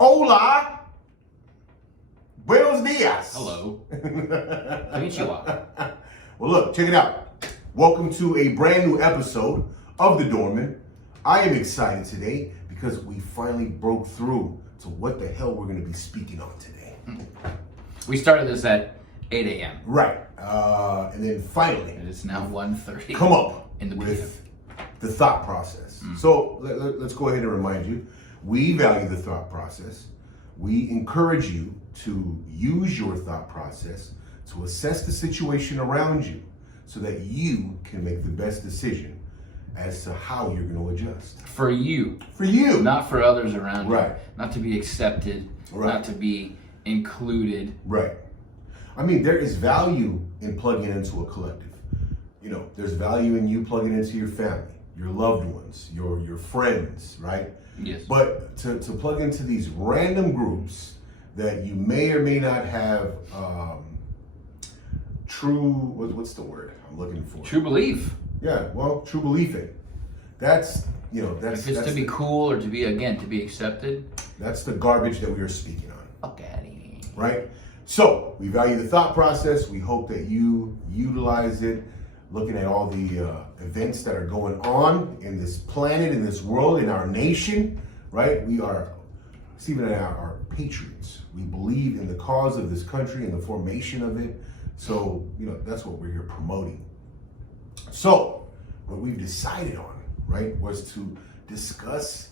Hola. Buenos dias. Hello. Konnichiwa. Well, look, check it out. Welcome to a brand new episode of The Doorman. I am excited today because we finally broke through to what the hell we're going to be speaking on today. We started this at 8 a.m. Right. And then finally, It is now 1:30. come up in the with the thought process. So let's go ahead and remind you, we value the thought process. We encourage you to use your thought process to assess the situation around you so that you can make the best decision as to how you're going to adjust. For you. For you. Not for others around you. Right. Not to be accepted. Right. Not to be included. Right. I mean, there is value in plugging into a collective. You know, there's value in you plugging into your family, your loved ones, your friends, right? Yes. But to plug into these random groups that you may or may not have what's the word I'm looking for? True belief. Yeah, well, true belief in. That's, you know, that's... If it's to be cool or to be accepted. That's the garbage that we are speaking on. Okay. Right? So, we value the thought process. We hope that you utilize it, looking at all the events that are going on in this planet, in this world, in our nation, right? Stephen and I are patriots. We believe in the cause of this country and the formation of it. So, you know, that's what we're here promoting. So, what we've decided on, right, was to discuss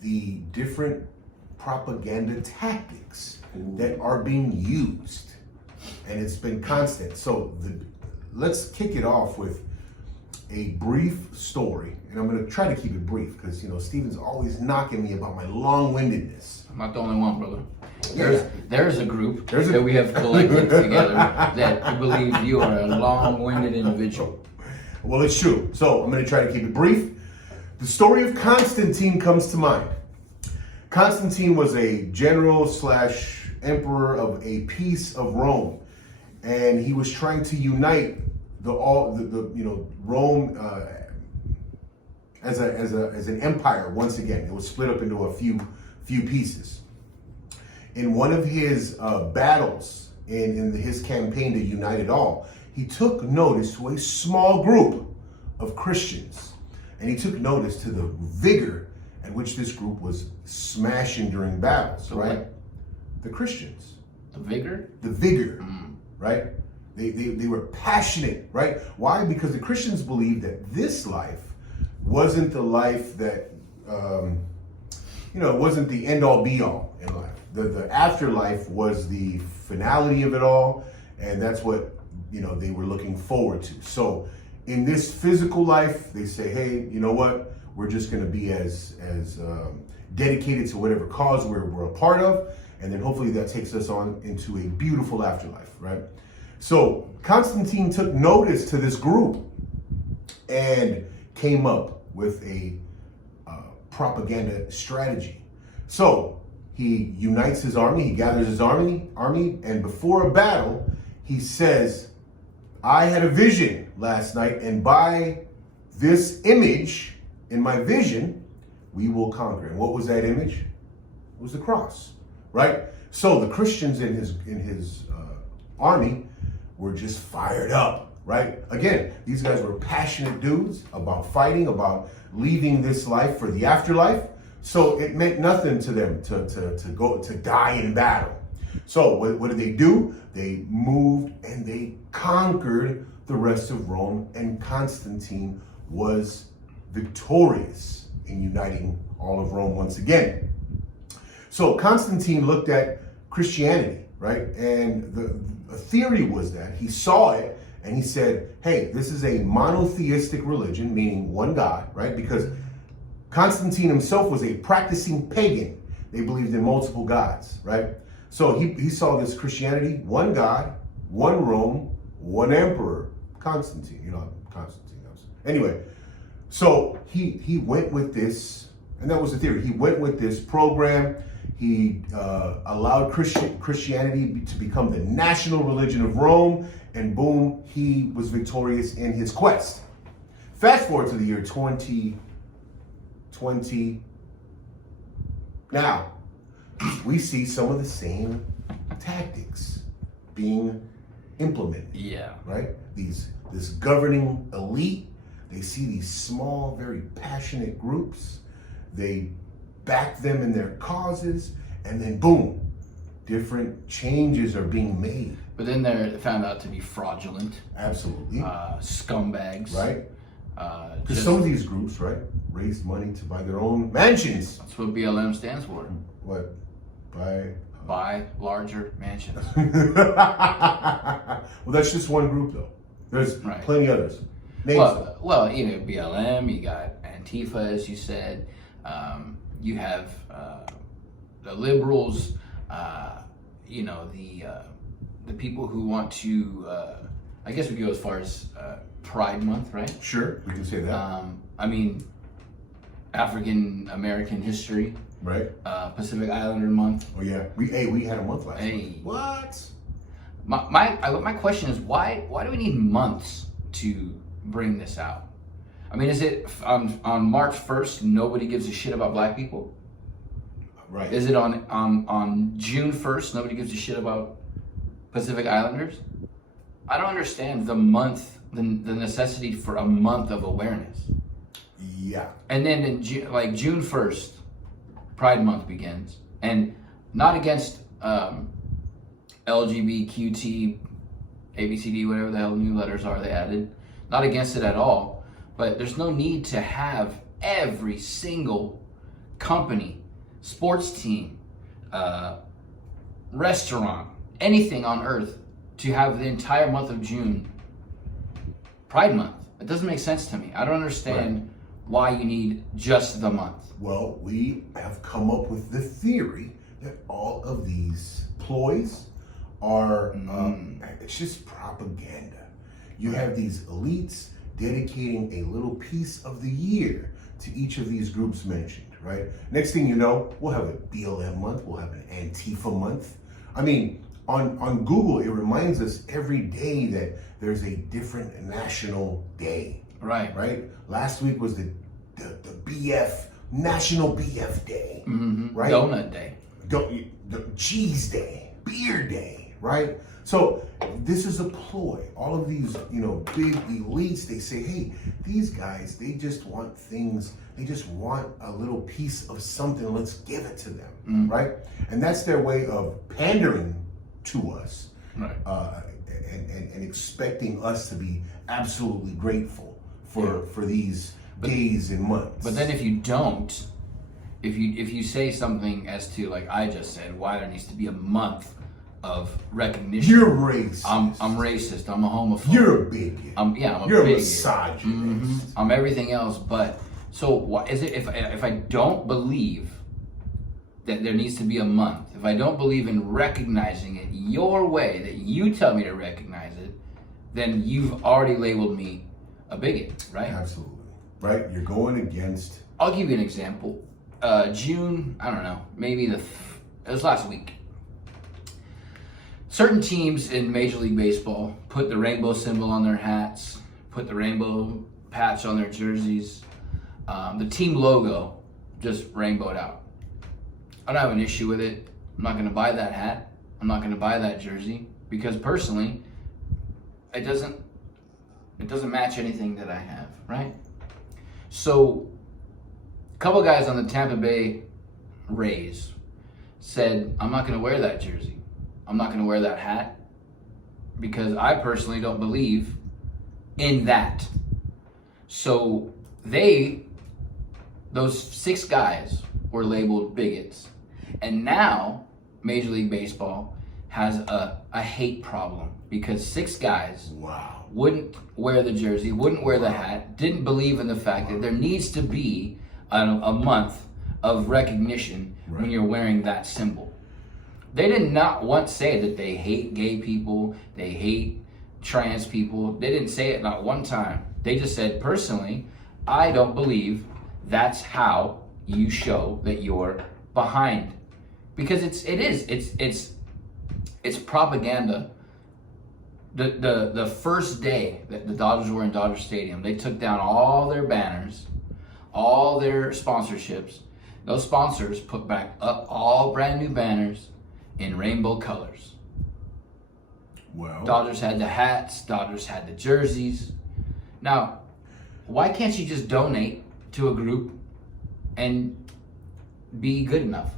the different propaganda tactics that are being used, and it's been constant. So let's kick it off with a brief story, and I'm going to try to keep it brief because, you know, Steven's always knocking me about my long-windedness. I'm not the only one, brother. Yeah. There's a group that we have collected together that believe you are a long-winded individual. Well, it's true. So I'm going to try to keep it brief. The story of Constantine comes to mind. Constantine was a general / emperor of a piece of Rome, and he was trying to unite Rome as an empire once again. It was split up into a few pieces. In one of his battles in his campaign to unite it all, he took notice to a small group of Christians, and he took notice to the vigor at which this group was smashing during battles, right? What? The Christians. The vigor? The vigor, right? They were passionate, right? Why? Because the Christians believed that this life wasn't the life that, wasn't the end-all be-all in life. The afterlife was the finality of it all, and that's what, they were looking forward to. So in this physical life, they say, hey, you know what? We're just going to be as dedicated to whatever cause we're a part of, and then hopefully that takes us on into a beautiful afterlife, right? So Constantine took notice to this group and came up with a propaganda strategy. So he unites his army, he gathers his army, and before a battle, he says, I had a vision last night, and by this image in my vision, we will conquer. And what was that image? It was the cross, right? So the Christians in his army were just fired up, right? Again, these guys were passionate dudes about fighting, about leaving this life for the afterlife. So it meant nothing to them to die in battle. So what did they do? They moved and they conquered the rest of Rome, and Constantine was victorious in uniting all of Rome once again. So Constantine looked at Christianity, right? And the theory was that he saw it and he said, hey, this is a monotheistic religion, meaning one God, right? Because Constantine himself was a practicing pagan. They believed in multiple gods, right? So he saw this Christianity, one God, one Rome, one emperor, Constantine, Constantine knows. Anyway, so he went with this, and that was the theory. He went with this program. He allowed Christianity to become the national religion of Rome, and boom, he was victorious in his quest. Fast forward to the year 2020. Now, we see some of the same tactics being implemented. Yeah. Right? This governing elite, they see these small, very passionate groups, they back them in their causes, and then boom, different changes are being made. But then they're found out to be fraudulent. Absolutely. Scumbags. Right? Because some of these groups, right, raised money to buy their own mansions. That's what BLM stands for. What? Buy larger mansions. Well, that's just one group, though. There's plenty others. Well, BLM, you got Antifa, as you said. You have the liberals, the people who want to, I guess we go as far as Pride Month, right? Sure, we can say that. African American history. Right. Pacific Islander Month. Oh yeah, we had a month last month. What? My question is why do we need months to bring this out? I mean, is it on March 1st nobody gives a shit about black people? Right. Is it on June 1st nobody gives a shit about Pacific Islanders? I don't understand the necessity for a month of awareness. Yeah. And then in June 1st, Pride Month begins, and not against LGBTQT, ABCD, whatever the hell the new letters are they added. Not against it at all, but there's no need to have every single company, sports team, restaurant, anything on earth to have the entire month of June Pride Month. It doesn't make sense to me. I don't understand why you need just the month. Well, we have come up with the theory that all of these ploys are, it's just propaganda. You have these elites dedicating a little piece of the year to each of these groups mentioned, right? Next thing you know, we'll have a BLM month, we'll have an Antifa month. I mean, on Google, it reminds us every day that there's a different national day. Right. Right? Last week was the BF, National BF Day, right? Donut Day. The cheese day, beer day, right? So this is a ploy. All of these, big elites, they say, hey, these guys, they just want things, they just want a little piece of something, let's give it to them, right? And that's their way of pandering to us, right? And expecting us to be absolutely grateful for these days and months. But then if you don't, if you say something as to, like I just said, why there needs to be a month of recognition. You're racist. I'm racist. I'm a homophobe. You're a bigot. You're a misogynist. I'm everything else. But so what is it if I don't believe that there needs to be a month? If I don't believe in recognizing it your way, that you tell me to recognize it, then you've already labeled me a bigot, right? Absolutely. Right? You're going against... I'll give you an example. June, I don't know, maybe it was last week. Certain teams in Major League Baseball put the rainbow symbol on their hats, put the rainbow patch on their jerseys. The team logo just rainbowed out. I don't have an issue with it. I'm not going to buy that hat. I'm not going to buy that jersey because personally, it doesn't match anything that I have, right? So, a couple guys on the Tampa Bay Rays said, I'm not going to wear that jersey. I'm not going to wear that hat because I personally don't believe in that. So, those 6 guys were labeled bigots. And now, Major League Baseball has a hate problem because 6 guys wouldn't wear the jersey, wouldn't wear the hat, didn't believe in the fact that there needs to be a month of recognition when you're wearing that symbol. They did not once say that they hate gay people, they hate trans people. They didn't say it not one time. They just said, personally, I don't believe that's how you show that you're behind. Because it's propaganda. The first day that the Dodgers were in Dodger Stadium, they took down all their banners, all their sponsorships. those sponsors put back up all brand new banners in rainbow colors. Well, Dodgers had the hats, Dodgers had the jerseys. Now, why can't you just donate to a group and be good enough?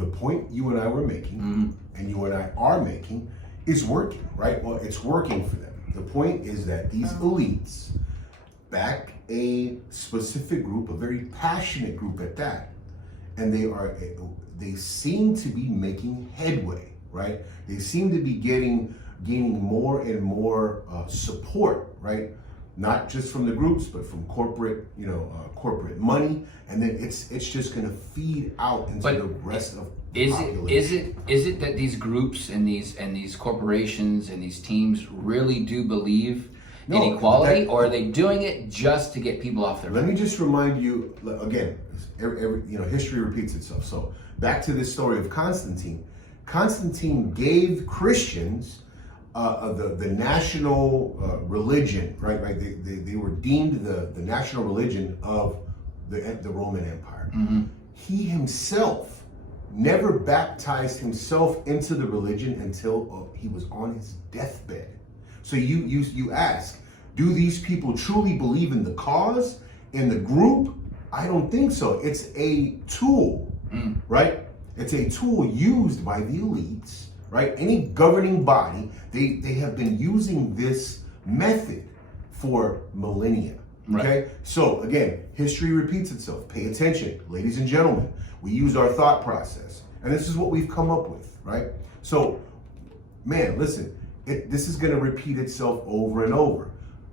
the point you and I were making, and you and I are making, is working, right? Well, it's working for them. The point is that these elites back a specific group, a very passionate group at that, and they seem to be making headway, right? They seem to be gaining more and more support, right? Not just from the groups, but from corporate, corporate money, and then it's just going to feed out into the rest of the population. Is it that these groups and these corporations and these teams really do believe in equality, or are they doing it just to get people off their Let me just remind you again. History repeats itself. So back to this story of Constantine. Constantine gave Christians the national religion, right? They were deemed the national religion of the Roman Empire. Mm-hmm. He himself never baptized himself into the religion until he was on his deathbed. So you ask, do these people truly believe in the cause, in the group? I don't think so. It's a tool, right? It's a tool used by the elites, right? Any governing body, they have been using this method for millennia. Okay? Right. So again, history repeats itself. Pay attention, ladies and gentlemen. We use our thought process. And this is what we've come up with, right? So, man, listen, this is going to repeat itself over and over.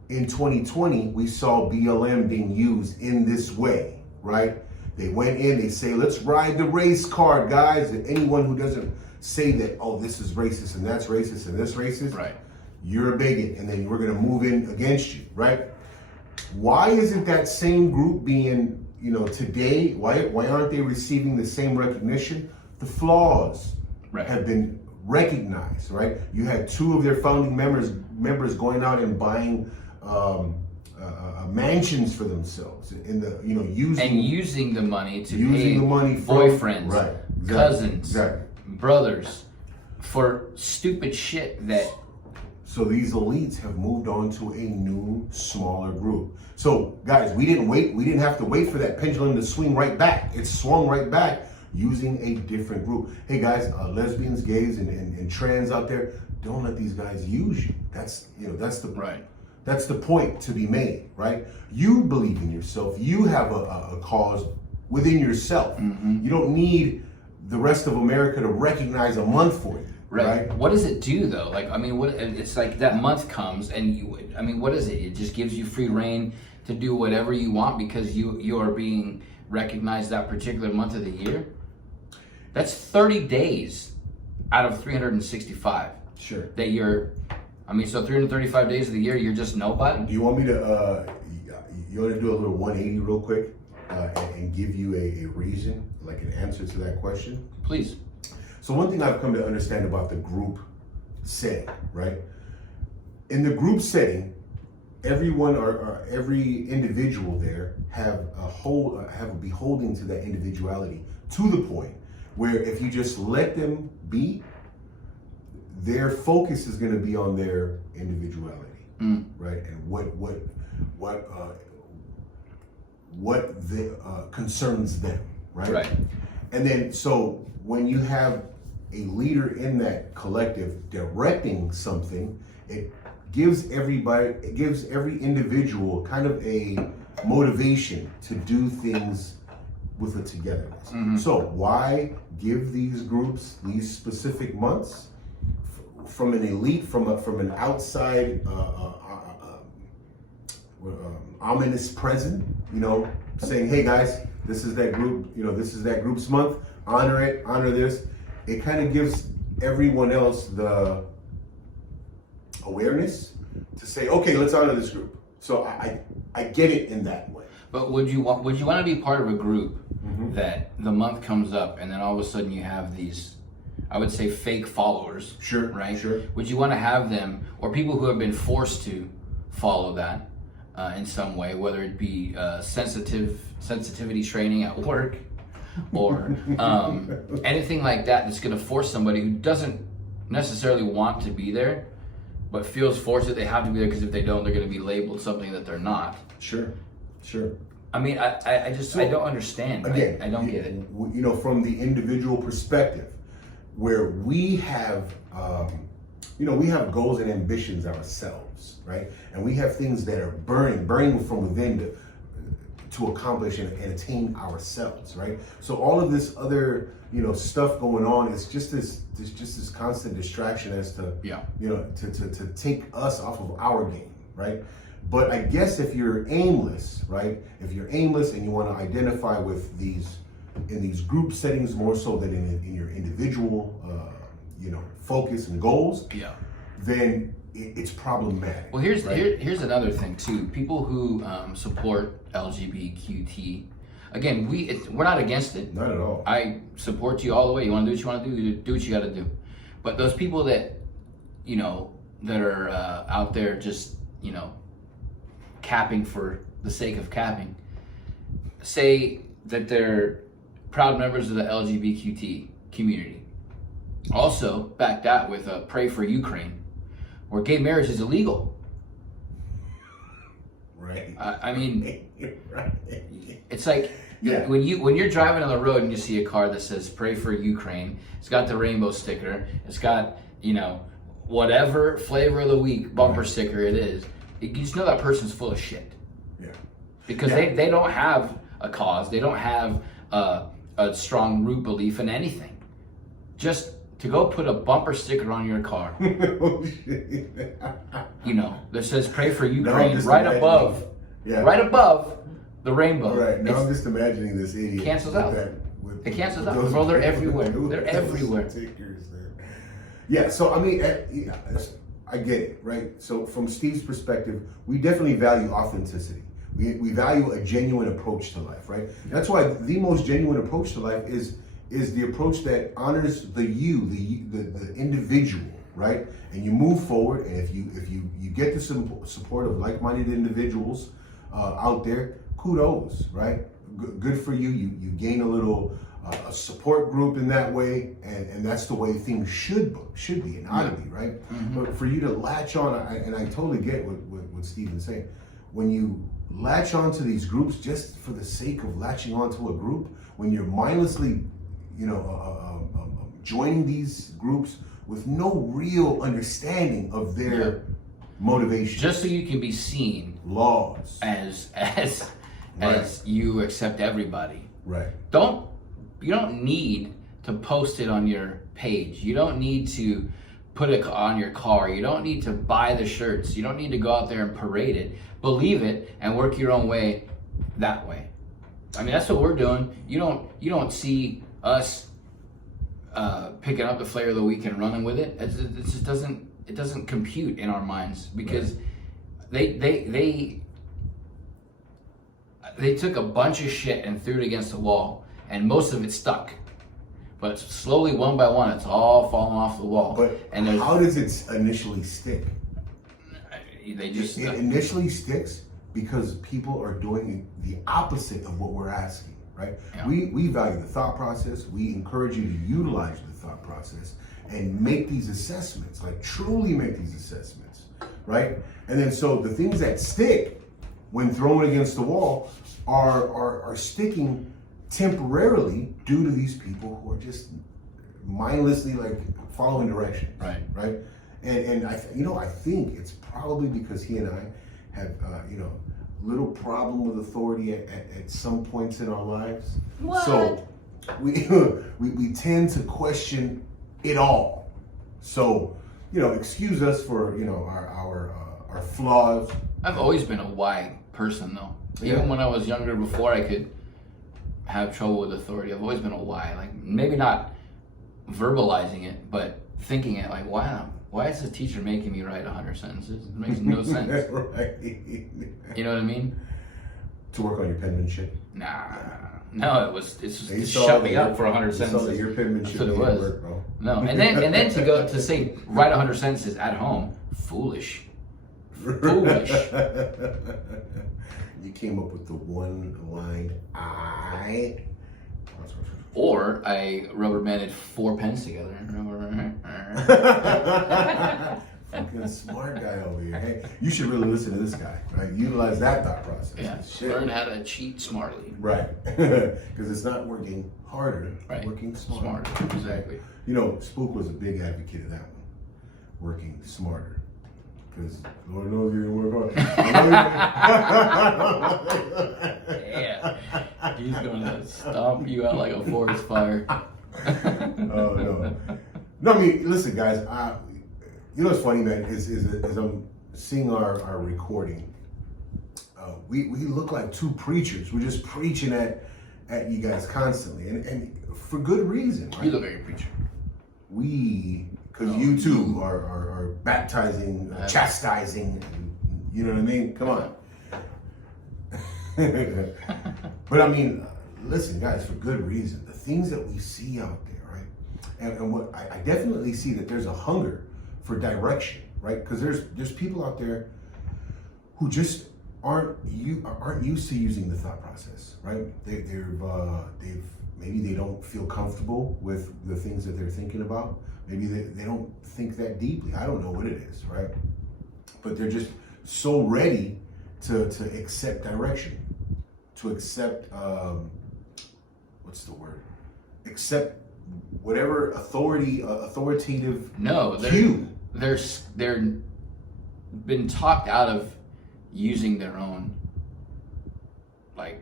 In 2020, we saw BLM being used in this way, right? They went in, they say, let's ride the race card, guys. And anyone who doesn't say that, oh, this is racist and that's racist and this racist, Right. You're a bigot, and then we're going to move in against you, right? Why isn't that same group being, today, why aren't they receiving the same recognition? The flaws have been recognized, right? You had two of their founding members going out and buying mansions for themselves in the using the money to using pay the money from boyfriends, right, exactly, cousins, exactly. brothers for stupid shit that. So these elites have moved on to a new, smaller group. So guys, we didn't have to wait for that pendulum to swing right back. It swung right back using a different group. Hey guys, lesbians, gays, and trans out there, don't let these guys use you. That's the point to be made, right? You believe in yourself. You have a cause within yourself. Mm-hmm. You don't need the rest of America to recognize a month for you. Right. What does it do though? It's like that month comes and what is it? It just gives you free reign to do whatever you want because you are being recognized that particular month of the year. That's 30 days out of 365. Sure. That so 335 days of the year, you're just nobody. Do you want me to, you want to do a little 180 real quick and give you a reason, like an answer to that question? Please. So one thing I've come to understand about the group setting, right? In the group setting, everyone or every individual there have a beholding to that individuality to the point where if you just let them be, their focus is going to be on their individuality, right? And what concerns them, right? Right. And then so when you have a leader in that collective directing something, it gives every individual kind of a motivation to do things with a togetherness. Mm-hmm. So why give these groups these specific months from an elite, from an outside ominous present, saying, hey guys, this is that group, this is that group's month, honor it, honor this. It kind of gives everyone else the awareness to say, okay, let's honor this group. So I get it in that way. But would you want to be part of a group that the month comes up and then all of a sudden you have these, I would say, fake followers? Sure. Right? Sure. Would you want to have them, or people who have been forced to follow that in some way, whether it be sensitivity training at work, or anything like that that's going to force somebody who doesn't necessarily want to be there, but feels forced that they have to be there because if they don't, they're going to be labeled something that they're not. Sure. I mean, I just I don't understand. Again, I don't get it. You know, from the individual perspective, where we have, we have goals and ambitions ourselves, right? And we have things that are burning from within to accomplish and attain ourselves, right? So all of this other, stuff going on is just this constant distraction as to, to take us off of our game, right? But I guess if you're aimless, right? If you're aimless and you want to identify with in these group settings more so than in your individual, focus and goals, then it's problematic. Well, here's another thing too. People who support LGBTQT, again, we're not against it. Not at all. I support you all the way. You want to do what you want to do. Do what you got to do. But those people that that are out there just capping for the sake of capping, say that they're proud members of the LGBTQT community. Also, back that with Pray for Ukraine, where gay marriage is illegal. Right. I mean, right. It's like when you're driving on the road and you see a car that says "Pray for Ukraine," it's got the rainbow sticker, it's got whatever flavor of the week bumper sticker it is. You just know that person's full of shit. Yeah. Because they don't have a cause, they don't have a strong root belief in anything. Just to go put a bumper sticker on your car, that says "Pray for Ukraine" right above the rainbow. Right now, I'm just imagining this idiot cancels out. It cancels out. Bro, they're everywhere. They're everywhere. Yeah. So I mean, I get it, right? So from Steve's perspective, we definitely value authenticity. We value a genuine approach to life, right? That's why the most genuine approach to life is the approach that honors the individual, right? And you move forward, and if you get the support of like-minded individuals out there, kudos, right? Good for you. You gain a little a support group in that way, and that's the way things should be and ought to be, right? Mm-hmm. But for you to latch on, and I totally get what Stephen's saying, when you latch onto these groups just for the sake of latching onto a group, when you're mindlessly joining these groups with no real understanding of their motivation, just so you can be seen laws as you accept everybody, right? You don't need to post it on your page. You don't need to put it on your car. You don't need to buy the shirts. You don't need to go out there and parade it. Believe it and work your own way that way. I mean, that's what we're doing. You don't see us picking up the flavor of the week and running with it. It just doesn't compute in our minds because they took a bunch of shit and threw it against the wall, and most of it stuck. But slowly, one by one, it's all falling off the wall. But how does it initially stick? It initially sticks because people are doing the opposite of what we're asking, right? Yeah. We value the thought process. We encourage you to utilize the thought process and make these assessments, like truly make these assessments, right? And then so the things that stick when thrown against the wall are sticking temporarily due to these people who are just mindlessly like following directions, right? And I think it's probably because he and I have little problem with authority at some points in our lives. What? So we tend to question it all. So excuse us for our flaws. I've always been a why person though. Even when I was younger, before I could have trouble with authority, I've always been a why. Like maybe not verbalizing it, but thinking it. Like why is the teacher making me write 100 sentences? It makes no sense. Right. You know what I mean? To work on your penmanship. No, it's just to shut me up for 100 sentences. Saw that your penmanship That's what it was. work, bro. No, and then to go to say write 100 sentences at home, foolish. You came up with the one line Or I rubber banded 4 pens together. Fucking smart guy over here. Hey, you should really listen to this guy, right? Utilize that thought process. Yeah, Shit. learn how to cheat smartly. Right. Because it's not working harder, Right. working smarter. Exactly. You know, Spook was a big advocate of that one. Working smarter. Because Lord knows you didn't work hard. Yeah. He's going to stomp you out like a forest fire. Oh, no. No, I mean, listen, guys. You know what's funny, man, is as I'm seeing our recording, we look like two preachers. We're just preaching at you guys constantly. And for good reason, right? You look like a preacher. Because you too are baptizing, chastising, you know what I mean? Come on. But I mean, listen, guys, for good reason. The things that we see out there, right? And what I definitely see that there's a hunger for direction, right? Because there's people out there who just aren't used to using the thought process, right? They've maybe they don't feel comfortable with the things that they're thinking about. Maybe they don't think that deeply. I don't know what it is, right? But they're just so ready to accept direction, to accept what's the word? Accept whatever authoritative cue. They're been talked out of using their own like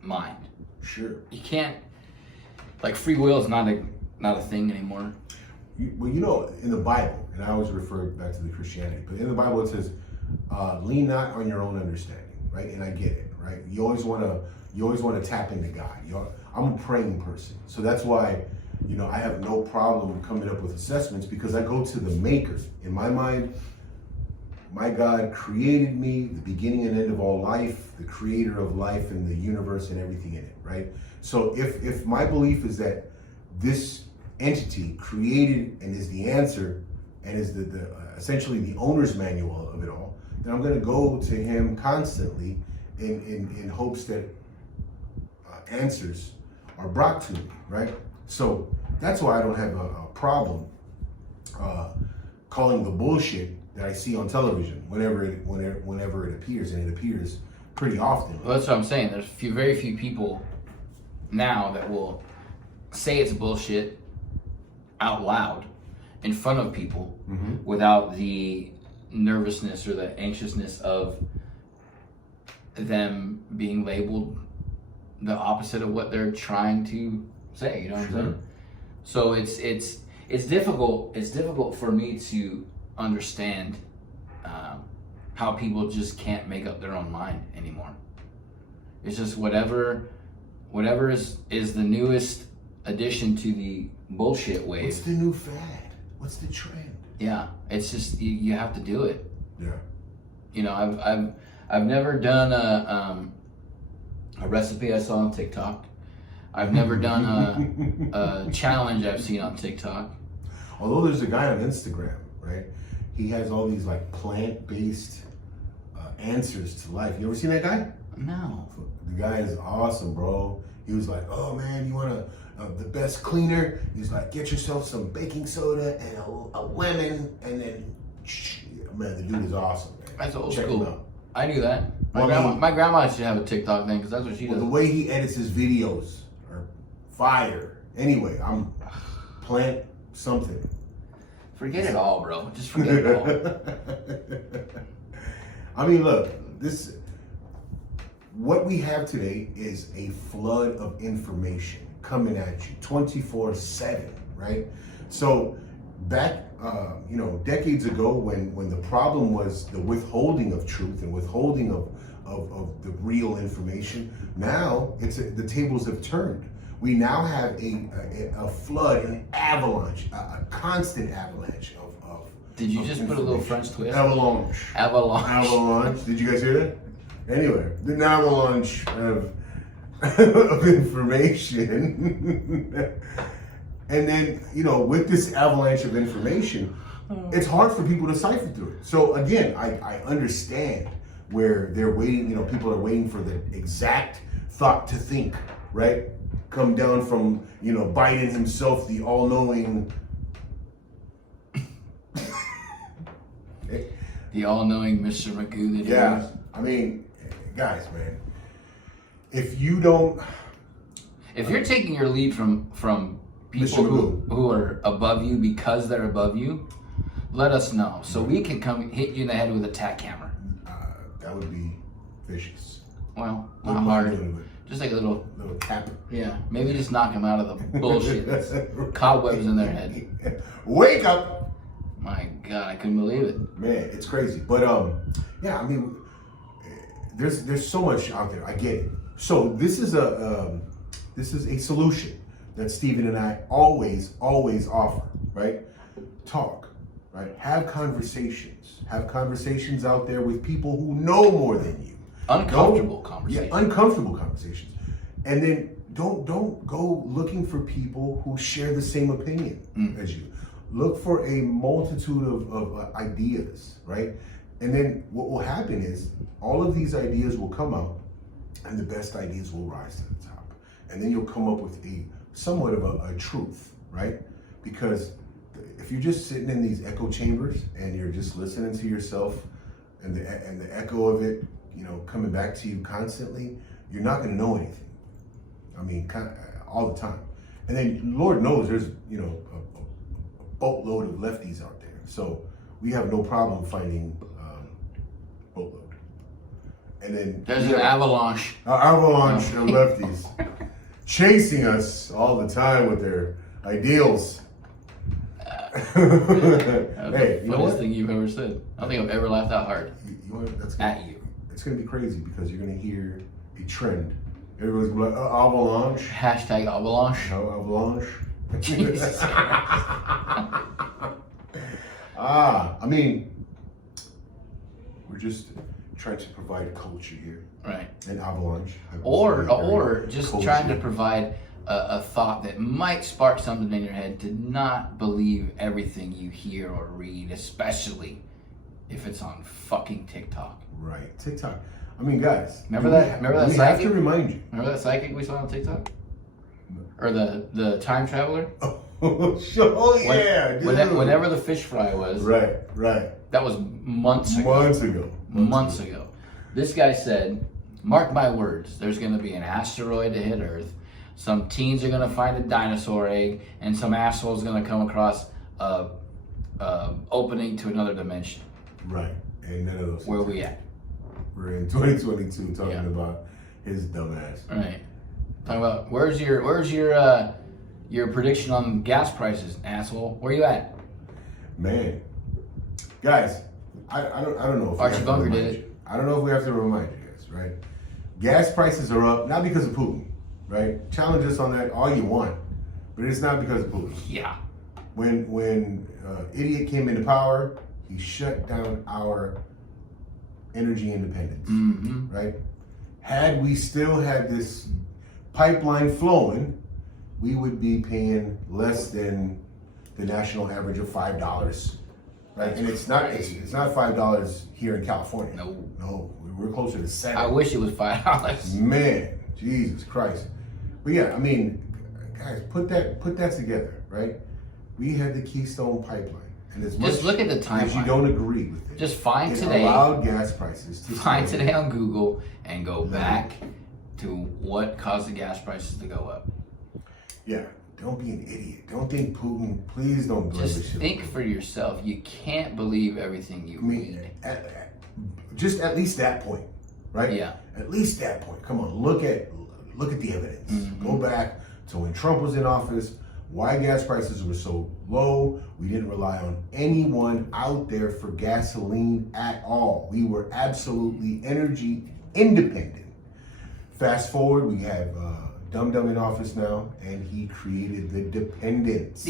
mind. Sure. You can't, like, free will is not a thing anymore. Well, you know, in the Bible, and I always refer back to the Christianity, but in the Bible it says, "Lean not on your own understanding," right? And I get it, right? You always want to tap into God. I'm a praying person, so that's why, you know, I have no problem coming up with assessments because I go to the Maker. In my mind, my God created me, the beginning and end of all life, the creator of life and the universe and everything in it, right? So if my belief is that this entity created and is the answer and is the essentially the owner's manual of it all, then I'm going to go to him constantly in hopes that answers are brought to me, right? So that's why I don't have a problem calling the bullshit that I see on television whenever it appears, and it appears pretty often. Well, that's what I'm saying. There's very few people now that will say it's bullshit out loud in front of people without the nervousness or the anxiousness of them being labeled the opposite of what they're trying to say. You know what I'm saying? So it's difficult. It's difficult for me to understand how people just can't make up their own mind anymore. It's just whatever is the newest addition to the bullshit wave. What's the new fad? What's the trend? Yeah, it's just you have to do it. Yeah. You know, I've never done a recipe I saw on TikTok. I've never done a challenge I've seen on TikTok. Although there's a guy on Instagram, right? He has all these like plant-based answers to life. You ever seen that guy? No. The guy is awesome, bro. He was like, "Oh man, you want the best cleaner?" He's like, "Get yourself some baking soda and a lemon, and then man, the dude is awesome, man." That's old Check school. him out. I knew that. Well, My grandma should have a TikTok thing because that's what she does. The way he edits his videos are fire. Anyway, I'm plant something. Forget it all, bro. Just forget it all. I mean, look, what we have today is a flood of information coming at you 24/7, right? So back, decades ago when the problem was the withholding of truth and withholding of the real information, now the tables have turned. We now have a flood, an avalanche, a constant avalanche of Did you just put a little French twist? Avalanche. Avalanche. Avalanche. Did you guys hear that? Anyway, the avalanche of information. And then, with this avalanche of information, it's hard for people to cipher through it. So again, I understand where they're waiting, people are waiting for the exact thought to think, right? come down from, Biden himself, the all-knowing. The all-knowing Mr. Magoo that he Yeah, is. I mean, guys, man, if you're taking your lead from people who are above you because they're above you, let us know so we can come hit you in the head with a tack hammer. That would be vicious. Well, not hard. Just like a little tap. Yeah, maybe just knock them out of the bullshit. Cobwebs in their head. Wake up! My God, I couldn't believe it. Man, it's crazy. But yeah, I mean, there's so much out there. I get it. So this is a solution that Stephen and I always offer, right? Talk, right? Have conversations. Have conversations out there with people who know more than you. Uncomfortable conversations. Yeah, uncomfortable conversations. And then don't go looking for people who share the same opinion as you. Look for a multitude of ideas, right? And then what will happen is all of these ideas will come out and the best ideas will rise to the top. And then you'll come up with somewhat of a truth, right? Because if you're just sitting in these echo chambers and you're just listening to yourself and the echo of it, coming back to you constantly, you're not going to know anything. I mean, all the time. And then Lord knows there's, a boatload of lefties out there. So we have no problem finding boatload. And then there's an avalanche. An avalanche of lefties chasing us all the time with their ideals. That's the funniest thing you've ever said. I don't think I've ever laughed that hard. At you. It's going to be crazy because you're going to hear a trend. Everyone's going to be like, avalanche. Hashtag avalanche. Avalanche. I mean, we're just trying to provide culture here. Right. An avalanche. Or just culture. Trying to provide a thought that might spark something in your head to not believe everything you hear or read, especially if it's on fucking TikTok. Right. TikTok. I mean, guys. Remember that we psychic? have to remind you. Remember that psychic we saw on TikTok? Or the time traveler? Oh yeah. Whenever the fish fry was. Right. That was months ago. Months ago. This guy said, mark my words, there's going to be an asteroid to hit Earth. Some teens are going to find a dinosaur egg, and some asshole's going to come across a opening to another dimension. Right. And none of those. Where we at? We're in 2022 talking about his dumb ass. Right. Talking about where's your prediction on gas prices, asshole? Where you at? Man, guys, I don't know if Archie Bunker did it. I don't know if we have to remind you guys, right? Gas prices are up not because of Putin, right? Challenge us on that all you want, but it's not because of Putin. Yeah. When idiot came into power, he shut down our energy independence, right? Had we still had this pipeline flowing, we would be paying less than the national average of $5, right? And it's not $5 here in California. No, we're closer to $7. I wish it was $5. Man, Jesus Christ! But yeah, I mean, guys, put that together, right? We had the Keystone Pipeline. And as just look at the timeline. As you don't agree with it, just find it today. Allowed gas prices to find today on Google and go back to what caused the gas prices to go up. Yeah, don't be an idiot. Don't think Putin. Please don't blame just this shit. Think for yourself. You can't believe everything you read. Just at least that point, right? Yeah. At least that point. Come on, look at the evidence. Go back to when Trump was in office. Why gas prices were so low. We didn't rely on anyone out there for gasoline at all. We were absolutely energy independent. Fast forward, we have Dum Dum in office now, and he created the dependence.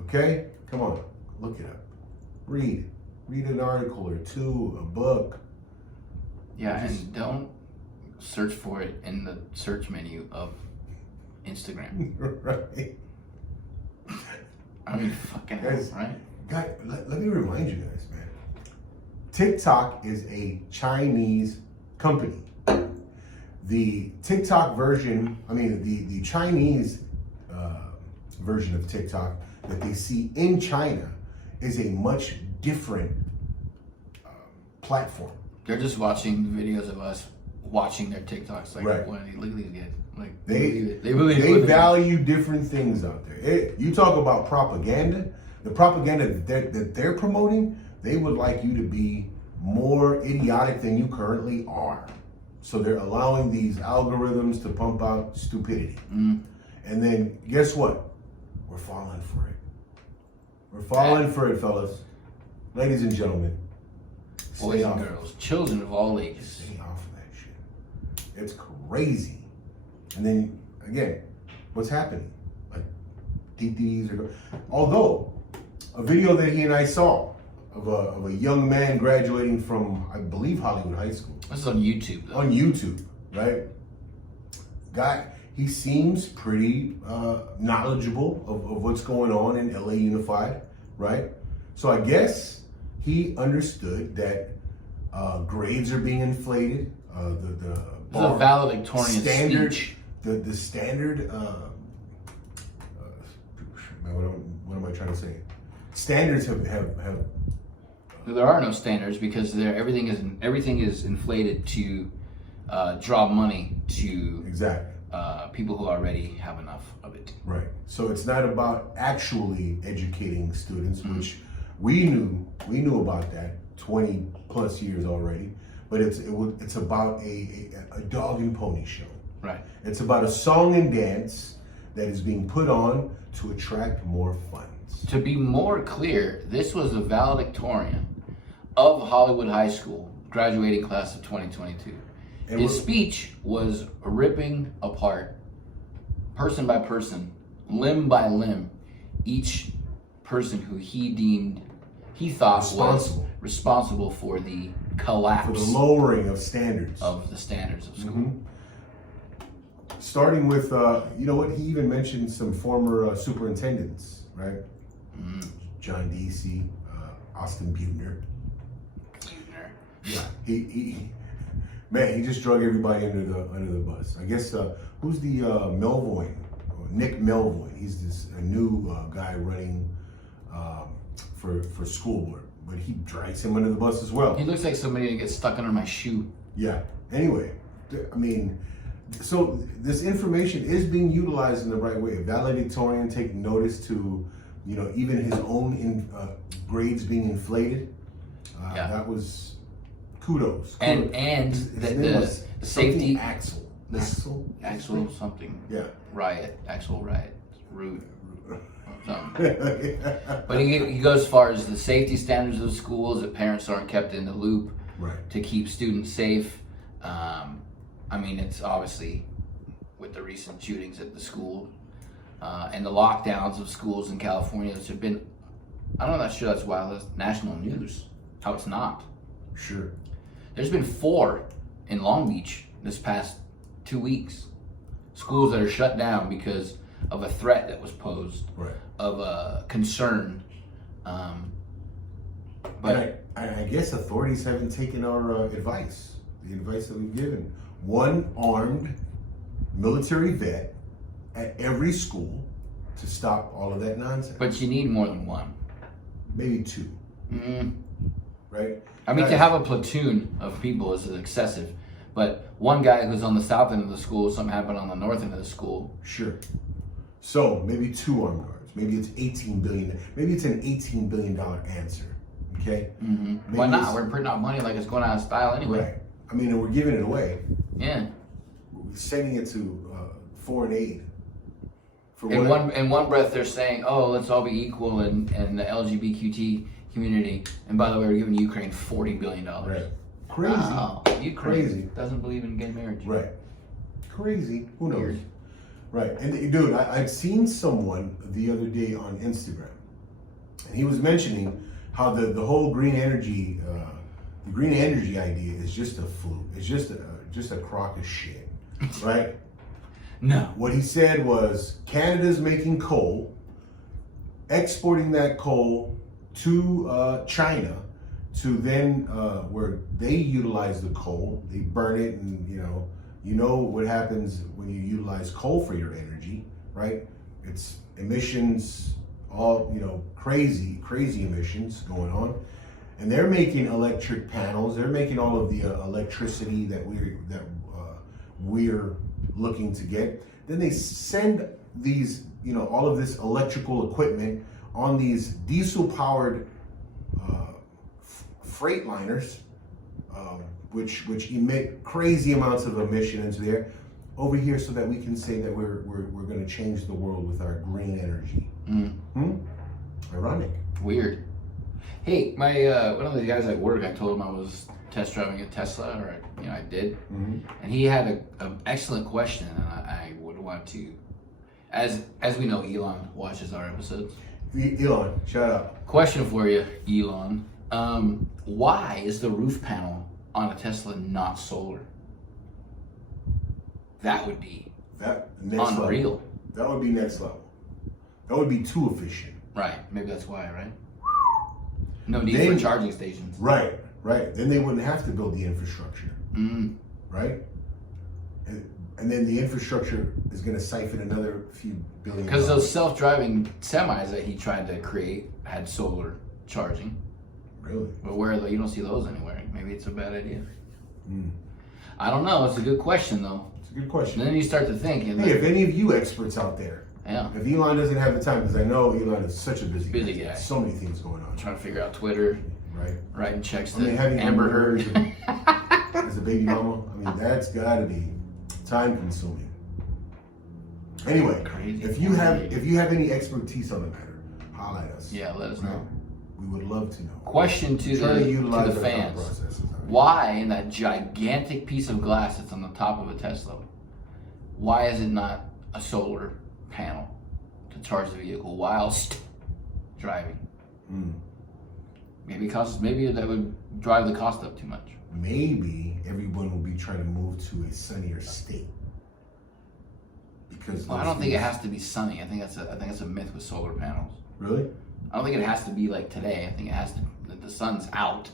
Okay? Come on, look it up. Read an article or two, a book. Yeah, and don't search for it in the search menu of Instagram. Right. I mean, fucking hell, right? Guys, let me remind you guys, man. TikTok is a Chinese company. The TikTok version, the Chinese version of TikTok that they see in China is a much different platform. They're just watching videos of us watching their TikToks. Like, Right. look at these guys. Like, They they value different things out there. You talk about propaganda. The propaganda that they're promoting, they would like you to be more idiotic than you currently are. So they're allowing these algorithms to pump out stupidity. And then guess what? We're falling for it. We're falling for it, fellas. Ladies and gentlemen. Boys and girls, children of all ages. Stay off of that shit. It's crazy. And then again, what's happening? Like DTs are although a video that he and I saw of a young man graduating from, I believe, Hollywood High School. This is on YouTube, though. On YouTube, right? Guy, he seems pretty knowledgeable of what's going on in LA Unified, right? So I guess he understood that grades are being inflated. The This is a valedictorian standard, speech. the standard. What am I trying to say? Standards have There are no standards because everything is inflated to draw money to exactly. people who already have enough of it. Right. So it's not about actually educating students, which we knew about that 20 plus years already. But it's about a dog and pony show. Right. It's about a song and dance that is being put on to attract more funds. To be more clear, this was a valedictorian of Hollywood High School, graduating class of 2022. And His speech was ripping apart, person by person, limb by limb, each person who he thought was responsible for the collapse, for the lowering of standards of the standards of school. Mm-hmm. Starting with, you know what? He even mentioned some former superintendents, right? John Deasy, Austin Butner. Yeah, he just drug everybody under the bus. I guess who's the Melvoin? Nick Melvoin. He's this new guy running for school board, but he drags him under the bus as well. He looks like somebody that gets stuck under my shoe. Yeah. Anyway, I mean, so this information is being utilized in the right way. A valedictorian taking notice to, even his own grades being inflated. That was kudos. And the safety Axel something. Yeah. Axel Riot, Root. But he goes as far as the safety standards of the schools, that parents aren't kept in the loop, right, to keep students safe. It's obviously with the recent shootings at the school and the lockdowns of schools in California, which have been, I'm not sure that's why that's national news, how it's not. Sure. There's been 4 in Long Beach this past 2 weeks. Schools that are shut down because of a threat that was posed, right, of a concern. But I guess authorities haven't taken our advice, the advice that we've given. One armed military vet at every school to stop all of that nonsense. But you need more than one. Maybe 2. Right? To have a platoon of people is excessive. But one guy who's on the south end of the school, something happened on the north end of the school. Sure. So maybe 2 armed guards. Maybe it's $18 billion. Maybe it's an $18 billion answer. Okay? Why not? We're printing out money like it's going out of style anyway. Right. And we're giving it away. Yeah. We're sending it to foreign aid. In one breath, they're saying, "Oh, let's all be equal in the LGBTQ community." And by the way, we're giving Ukraine $40 billion. Right. Crazy. Wow. Ukraine Crazy. doesn't believe in gay marriage. Right. Crazy. Who knows? Weird. Right. And dude, I'd seen someone the other day on Instagram, and he was mentioning how the whole green energy idea is just a fluke. It's just a crock of shit, right? No. What he said was Canada's making coal, exporting that coal to China, to then where they utilize the coal, they burn it and You know what happens when you utilize coal for your energy, right? It's emissions, all, crazy emissions going on. And they're making electric panels. They're making all of the electricity that we're looking to get. Then they send these, all of this electrical equipment on these diesel-powered freight liners, which emit crazy amounts of emission into the air over here, so that we can say that we're going to change the world with our green energy. Ironic. Weird. Hey, my one of the guys at work, I told him I was test driving a Tesla, or I did, and he had an excellent question, and I would want to, as we know, Elon watches our episodes. Elon, shout out. Question for you, Elon. Why is the roof panel on a Tesla not solar? That would be next unreal. Level. That would be next level. That would be too efficient. Right. Maybe that's why, right? No need for charging stations. Right. Then they wouldn't have to build the infrastructure. Right? And then the infrastructure is going to siphon another few billion. Because those self-driving semis that he tried to create had solar charging. Really? But where you don't see those anywhere. Maybe it's a bad idea. I don't know. It's a good question, though. It's a good question. And then you start to think. Hey, if any of you experts out there, if Elon doesn't have the time, because I know Elon is such a busy guy. So many things going on. Trying to figure out Twitter. Right. Writing checks to having Amber Heard. As a baby mama, that's got to be time consuming. Anyway, Crazy. if you have any expertise on the matter, holla at us. Yeah, let us know. We would love to know. Question to the fans. Why, in that gigantic piece of glass that's on the top of a Tesla, why is it not a solar panel to charge the vehicle whilst driving? Maybe that would drive the cost up too much. Maybe everyone will be trying to move to a sunnier state. Because I don't think it has to be sunny. I think that's a myth with solar panels. Really? I don't think it has to be like today. I think it has to. The sun's out.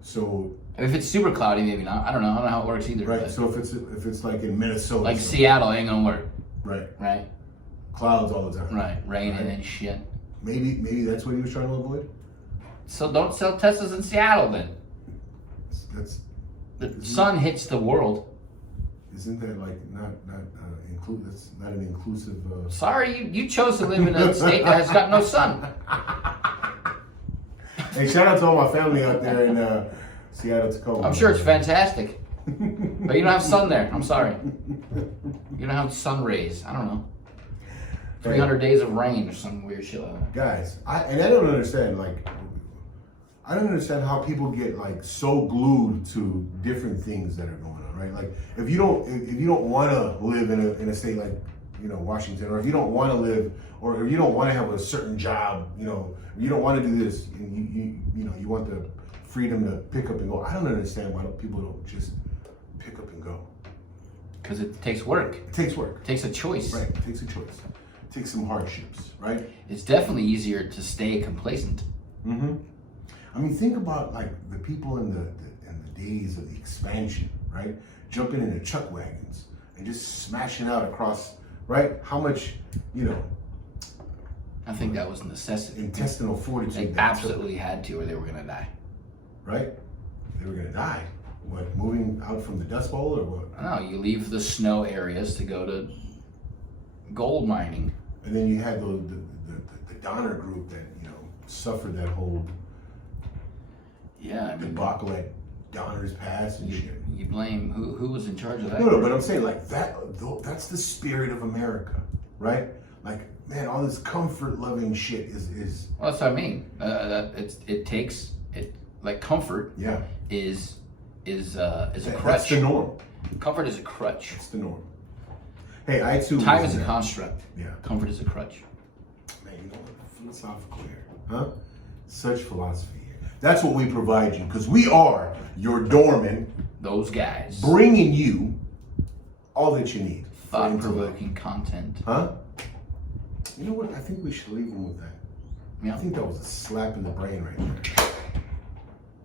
So if it's super cloudy, maybe not. I don't know how it works either. Right. So if it's like in Minnesota, like Seattle, ain't gonna work. Right. Clouds all the time. Right. Raining and shit. Maybe that's what he was trying to avoid. So don't sell Teslas in Seattle then. The sun hits the world. Isn't that like not include? That's not an inclusive. Sorry, you chose to live in a state that has got no sun. Hey, shout out to all my family out there in Seattle, Tacoma. I'm sure it's fantastic, but you don't have sun there. I'm sorry. You don't have sun rays. I don't know. 300 days of rain or some weird shit like that. Guys, I don't understand. I don't understand how people get so glued to different things that are going on, right? Like if you don't want to live in a state like Washington, or if you don't want to live, or if you don't want to have a certain job, you don't want to do this, and you want the freedom to pick up and go. I don't understand why people don't just pick up and go. Because it takes work. It takes work. It takes a choice. Right. It takes a choice. It takes some hardships, right? It's definitely easier to stay complacent. Think about the people in the days of the expansion, right? Jumping into chuck wagons and just smashing out across, right? How much, I think that was a necessity. Intestinal fortitude. They absolutely had to, or they were going to die. Right? They were going to die. What, moving out from the Dust Bowl or what? No, you leave the snow areas to go to gold mining. And then you had the Donner Group that, suffered that whole debacle at Donner's Pass and shit. You blame, who was in charge of that? No, but I'm saying that's the spirit of America, right? Man, all this comfort-loving shit is. Well, that's what I mean. Comfort. Yeah. Is a crutch. That's the norm. Comfort is a crutch. It's the norm. Hey, I too. Time is a construct. Yeah. Comfort is a crutch. Man, philosophical here, huh? Such philosophy here. That's what we provide you, because we are your doormen. Those guys. Bringing you all that you need. Thought-provoking content. Huh? You know what? I think we should leave them with that. Yeah. I think that was a slap in the brain right there.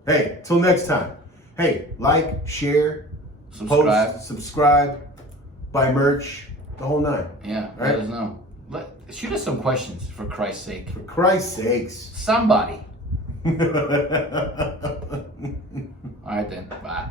Hey, till next time. Hey, like, share, Subscribe. post, subscribe, buy merch, the whole nine. Yeah, Right? let us know. Shoot us some questions, for Christ's sake. For Christ's sakes. Somebody. All right then. Bye.